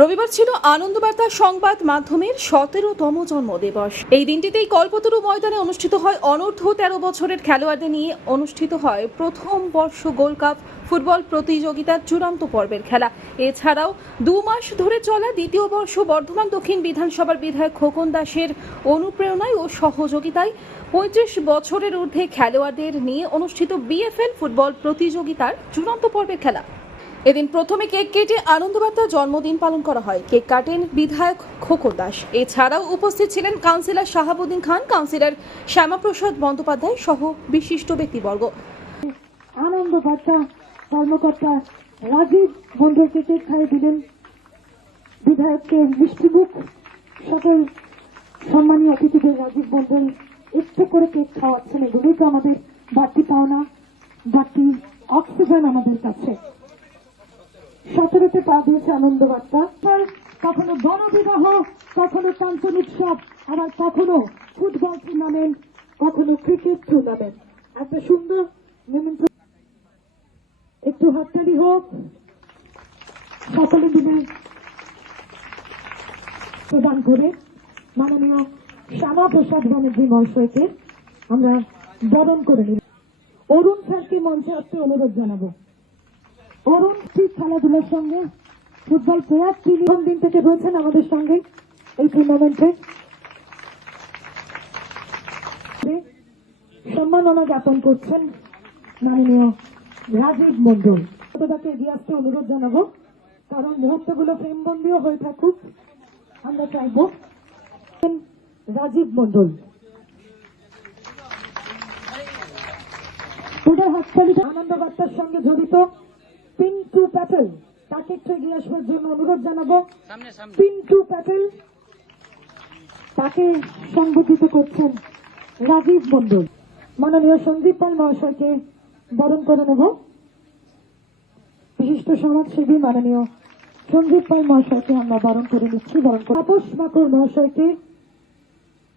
রবিবার ছিল আনন্দবার্তা সংবাদ মাধ্যমের 17তম জন্মদিবস। এই দিনটিতেই কল্পতরু ময়দানে অনুষ্ঠিত হয় অনূর্ধ্ব 13 বছরের খেলোয়াড়দের নিয়ে অনুষ্ঠিত হয় প্রথম বর্ষ গোল্ড কাপ ফুটবল প্রতিযোগিতার চূড়ান্ত পর্বের খেলা। এছাড়াও 2 মাস ধরে চলা দ্বিতীয় বর্ষ বর্ধমান দক্ষিণ বিধানসভার বিধায়ক খোকন দাসের অনুপ্রেরণায় ও সহযোগিতায় 35 বছরের ঊর্ধ্বে খেলোয়াড়দের নিয়ে অনুষ্ঠিত বিএফএল ফুটবল প্রতিযোগিতার চূড়ান্ত পর্বের খেলা। এদিন প্রথমে কেক কেটে আনন্দবার্তার জন্মদিন পালন করা হয়। কেক কাটেন বিধায়ক খোকন দাস। এছাড়াও উপস্থিত ছিলেন কাউন্সিলর শাহাবুদ্দিন খান, কাউন্সিলর শ্যামাপ্রসাদ বন্দ্যোপাধ্যায় সহ বিশিষ্ট ব্যক্তিবর্গ। আনন্দবার্তা কর্মকর্তা রাজীব মণ্ডলকে কেক খাইয়ে দিলেন বিধায়ককে মিষ্টিমুখ। সকল সম্মানীয় অতিথিদের রাজীব মণ্ডল একটু করে কেক খাওয়াচ্ছেন। এগুলোই তো আমাদের বাড়তি পাওনা, বাড়তি অক্সিজেন আমাদের কাছে। 17তে পা দিয়েছে আনন্দবার্তা। কখনো গণবিবাহ, কখনো কাঞ্চন উৎসব, আবার কখনো ফুটবল টুর্নামেন্ট, কখনো ক্রিকেট টুর্নামেন্ট। একটা সুন্দর মেমেন্টো। একটু হাততালি হোক সকলে মিলে প্রদান করে মাননীয় শ্যামাপ্রসাদ ব্যানার্জি মহাশয়কে আমরা বরণ করে নিই। অরুণ স্যারকে মঞ্চে আসতে অনুরোধ জানাবো। অরুণ ঠিক খেলাধুলার সঙ্গে ফুটবল প্লেয়ার, তিনি দিন থেকে রয়েছেন আমাদের সঙ্গে এই টুর্নামেন্টে। সম্মাননা জ্ঞাপন করছেন মাননীয় রাজীব মণ্ডল। তাকে এগিয়ে আসতে অনুরোধ জানাবো, কারণ মুহূর্তগুলো প্রেমবন্দীও হয়ে থাকুক আমরা চাইব। রাজীব মণ্ডল পুজোর হাততালিতে আনন্দবার্তার সঙ্গে জড়িত পিন্টু প্যাটেল, তাকে একটু এগিয়ে আসবার জন্য অনুরোধ জানাবো। পিন্টু প্যাটেল, তাকে সংগঠিত করছেন রাজীব মণ্ডল। মাননীয় সন্দীপ পাল মহাশয়কে বরণ করে নেব। বিশিষ্ট সমাজসেবী মাননীয় সন্দীপ পাল মহাশয়কে আমরা বরণ করে নিচ্ছি। তাপস মাকড় মহাশয়কে,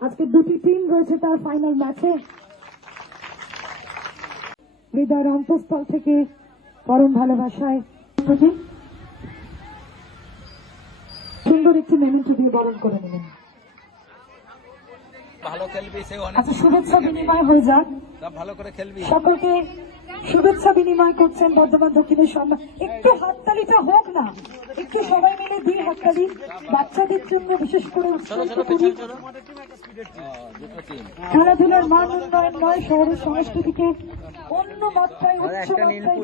আজকে দুটি টিম রয়েছে তার ফাইনাল ম্যাচে। হৃদয়ের অন্তঃস্থল থেকে পরম ভালোবাসায় সুন্দর একটি মেমেন্টো দিয়ে বরণ করে নেবেন। আচ্ছা, শুভেচ্ছা বিনিময় হয়ে যাক। সকলকে শুভেচ্ছা বিনিময় করছেন বর্ধমান দক্ষিণের সম্মান। একটু হাততালিটা হোক না, একটু সবাই মিলে দিই হাততালি বাচ্চাদের জন্য, বিশেষ করে খেলাধুলার মান উন্নয়ন নয়, শহরের সংস্কৃতিকে অন্য মাত্রায় উচ্চ মাত্রায়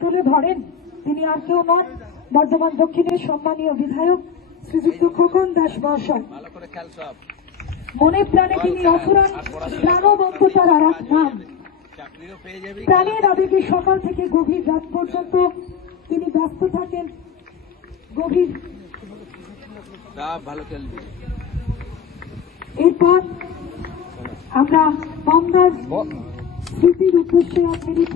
তুলে ধরেন। তিনি আর কেউ নন, বর্ধমান দক্ষিণের সম্মানীয় বিধায়ক শ্রীযুক্ত খোকন দাস মহাশয়। মনে প্রাণে তিনি অফুরান, প্রাণবন্ততার আর এক নাম। প্রাণের আবেগে সকাল থেকে গভীর রাত পর্যন্ত তিনি ব্যস্ত থাকেন। গভীর এরপর আমরা বাংলার স্মৃতির উদ্দেশ্যে এক মিনিট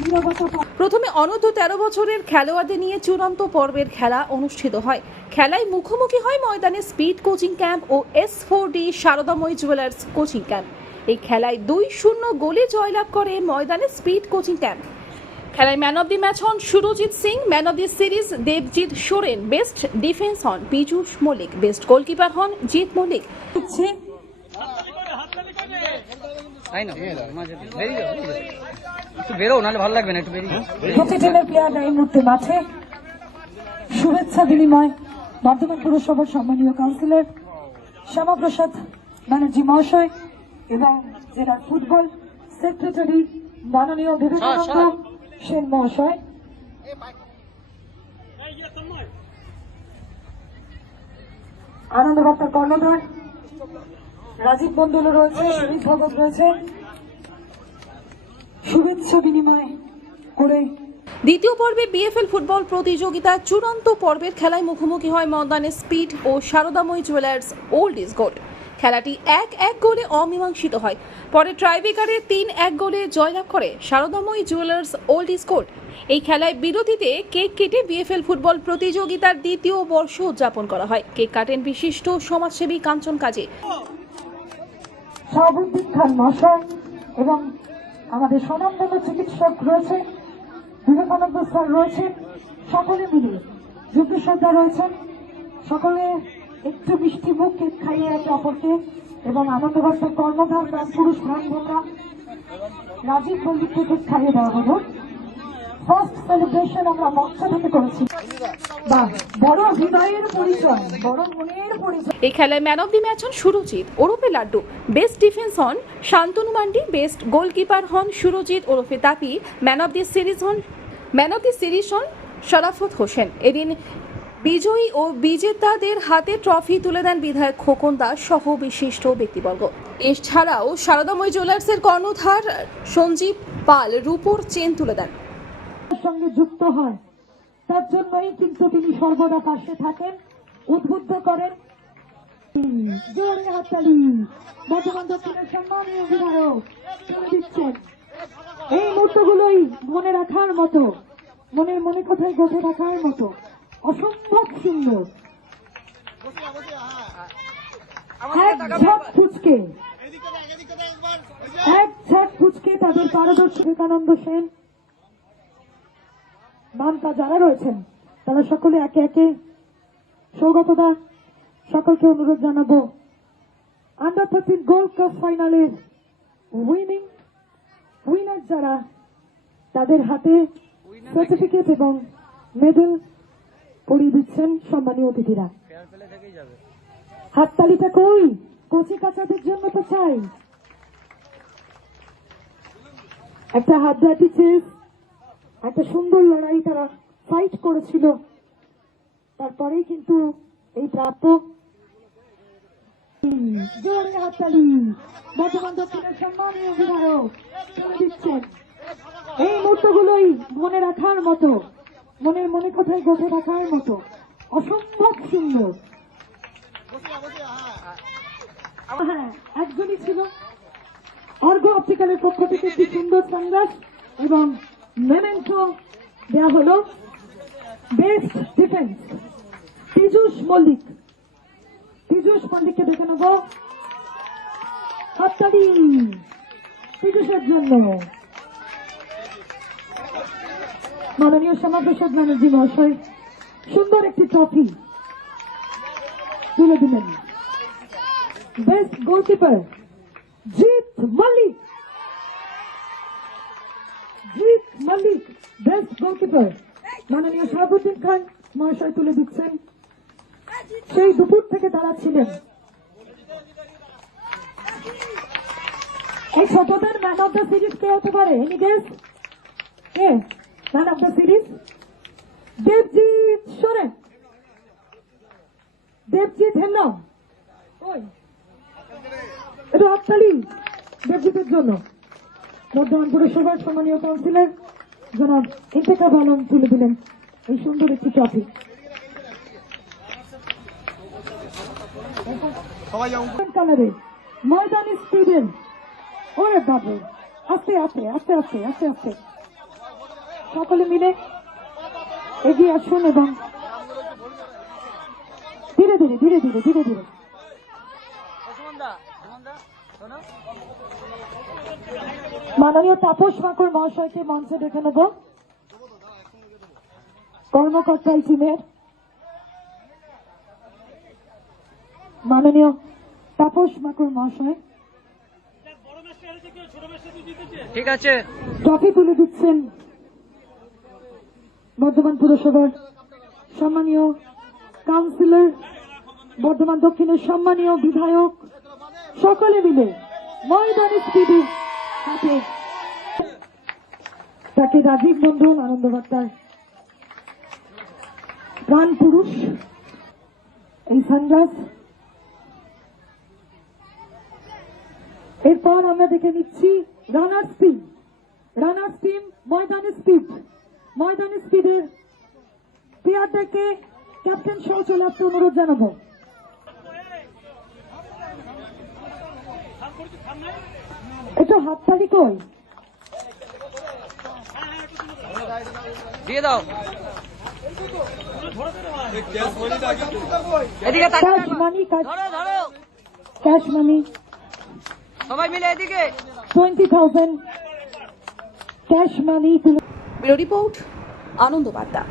নীরবতা। প্রথমে অনূর্ধ্ব 13 বছরের খেলোয়াড়দের নিয়ে চূড়ান্ত পর্বের খেলা অনুষ্ঠিত হয়। খেলায় মুখোমুখি হয় ময়দানে স্পিড কোচিং ক্যাম্প ও S4D Saradamayi jewellers coaching camp. এই খেলায় 2-0 গোলে জয়লাভ করে ময়দানে স্পিড কোচিং ক্যাম্প। খেলায় ম্যান অব দি ম্যাচ হন Surajit Singh, man of the series Debjit Soren, best defence হন পীযূষ মল্লিক, বেস্ট গোলকিপার হন জিৎ মল্লিক। শুভেচ্ছা বিনিময় বর্ধমান পুরসভার সম্মানীয় কাউন্সিলর শ্যামাপ্রসাদ ব্যানার্জি মহাশয় এবং জেলার ফুটবল সেক্রেটারি মাননীয় বিবেকানন্দ সেন মহাশয়। আনন্দবার্তার কর্ণধার রাজীব মণ্ডল রয়েছে, সুমিত ভগত রয়েছে। শুভেচ্ছা বিনিময় করে দ্বিতীয় পর্বে বিএফএল ফুটবল প্রতিযোগিতার চূড়ান্ত পর্বের খেলায় মুখোমুখি হয় ময়দানে স্পিড ও Saradamoyee jewellers old is gold. খেলাটি 1-1 গোলে অমীমাংসিত হয়। পরে ট্রাইব্রেকারে 3-1 গোলে জয়লাভ করে Saradamayi jewellers old is gold. এই খেলায় বিরতিতে কেক কেটে বিএফএল ফুটবল প্রতিযোগিতার দ্বিতীয় বর্ষ উদযাপন করা হয়। কেক কাটেন বিশিষ্ট সমাজসেবী কাঞ্চন কাজী, শাহাবুদ্দিন খান মহাশয় এবং আমাদের স্বনামধন্য চিকিৎসক রয়েছে, বিবেকানন্দ স্যার রয়েছেন, সকলে মিলে যুদ্ধ শ্রদ্ধা রয়েছেন। সকলে একটু মিষ্টি মুখ কেক খাইয়ে একে অপরকে এবং আনন্দবার্তার কর্ণধার পুরুষ ভাই বোনরা রাজীব মল্লিককে কেক খাইয়ে দেওয়া হলো। ফার্স্ট সেলিব্রেশন আমরা মঞ্চ থেকে করেছি। বাহ, বড় হৃদয়ের পরিচয়, বড় মনের পরিচয়। এই খেলায় ম্যান অফ দি ম্যাচ হন সুরজিৎ ওরফে লাড্ডু, বেস্ট ডিফেন্স হন শান্তনু মান্ডি, বেস্ট গোলকিপার হন সুরজিৎ ওরফে তাপি, ম্যান অফ দি সিরিজ হন শরাফত হোসেন। এদিন বিজয়ী ও বিজেতাদের হাতে ট্রফি তুলে দেন বিধায়ক খোকন দাস সহ বিশিষ্ট ব্যক্তিবর্গ। এছাড়াও সারদাময় জুয়েলার্সের কর্ণধার সঞ্জীব পাল রূপোর চেন তুলে দেন। সঙ্গে যুক্ত হয়, তার জন্যই কিন্তু তিনি সর্বদা পাশে থাকেন, উদ্বুদ্ধ করেন। জোরে হাততালি। বর্তমান দক্ষিণের সম্মানীয় বিধায়ক তুলে দিচ্ছেন। এই মুহূর্তগুলোই মনে রাখার মতো, মনে কোথায় গেঁথে রাখার মতো, অসম্ভব সুন্দর। এক ঝাঁক ফুচকে তাদের পারদর্শী বিবেকানন্দ সেন মানতা যারা রয়েছেন তারা সকলে একে একে সৌগতদা সকলকে অনুরোধ জানাবো আন্ডার 13 গোল্ড কাপ ফাইনালের উইনার যারা তাদের হাতে সার্টিফিকেট এবং মেডেল পরিয়ে দিচ্ছেন সম্মানীয় অতিথিরা। হাততালিটা কই, কচি কাচাদের জন্য তো চাই। একটা হাড্ডাহাড্ডি চেস, একটা সুন্দর লড়াই তারা ফাইট করেছিল, তারপরেই কিন্তু এই প্রাপ্য। জোরে হাততালি। বর্তমান দক্ষিণের সম্মানীয় বিধায়ক তুলে দিচ্ছেন। এই মুহূর্তগুলোই মনে রাখার মতো, মনে কোথায় গেঁথে রাখার মতো, অসম্ভব সুন্দর। হ্যাঁ, একজনই ছিল। অর্ঘ অপটিক্যালের পক্ষ থেকে একটি সুন্দর সানগ্লাস এবং মেমেন্টো দেওয়া হলো। বেস্ট ডিফেন্স পীযূষ মল্লিককে দেখে নেব। হাততালি পীযূষের জন্য। মাননীয় সমাবেশক ব্যানার্জি মহাশয় সুন্দর একটি ট্রফি তুলে দিলেন। Best goalkeeper Jeet Mallick, best goalkeeper মাননীয় শাহাবুদ্দিন খান মহাশয় তুলে দিচ্ছেন। সেই দুপুর থেকে তারা ছিলেন। এই ছোটদের ম্যান অফ দ্য সিরিজ কে হতে পারে? Any guess? কে man of the series? Debjit Soren, Debjit Hembram. ওই একটু হাততালি দেবজিতের জন্য। বর্ধমান পুরসভার সম্মানীয় কাউন্সিলর জনাব ইন্তেখাব আলম তুলে দিলেন এই সুন্দর একটি ট্রফি। কালারে ময়দানি স্পিডের, ওরে বাবু, আস্তে আস্তে আস্তে আস্তে আস্তে আস্তে সকলে মিলে এগিয়ে আসুন এবং ধীরে ধীরে ধীরে ধীরে ধীরে ধীরে। মাননীয় তাপস মাকর মহাশয়কে মঞ্চে ডেকে নেব। কর্মকর্তা এই টিমের মাননীয় তাপস মাকর মহাশয় ঠিক আছে ট্রফি তুলে দিচ্ছেন। বর্ধমান পুরসভার সম্মানীয় কাউন্সিলর, বর্ধমান দক্ষিণের সম্মানীয় বিধায়ক সকলে মিলে ময়দানি স্পিডে হাতে তাকে রাজীব বন্ধন আনন্দবার্তার প্রাণ পুরুষ এই সানগ্লাস। এরপর আমরা দেখে নিচ্ছি রানার্স টিম ময়দানি স্পিডের প্লেয়ারদেরকে ক্যাপ্টেন সহ চলে আসতে অনুরোধ জানাবো। একটু হাততালি কই দিয়ে দাও। এদিকে ক্যাশ মানি ধরো ধরো ক্যাশ মানি সবাই মিলে এদিকে 20,000 ক্যাশ মানি। ব্যুরো রিপোর্ট, আনন্দ বার্তা।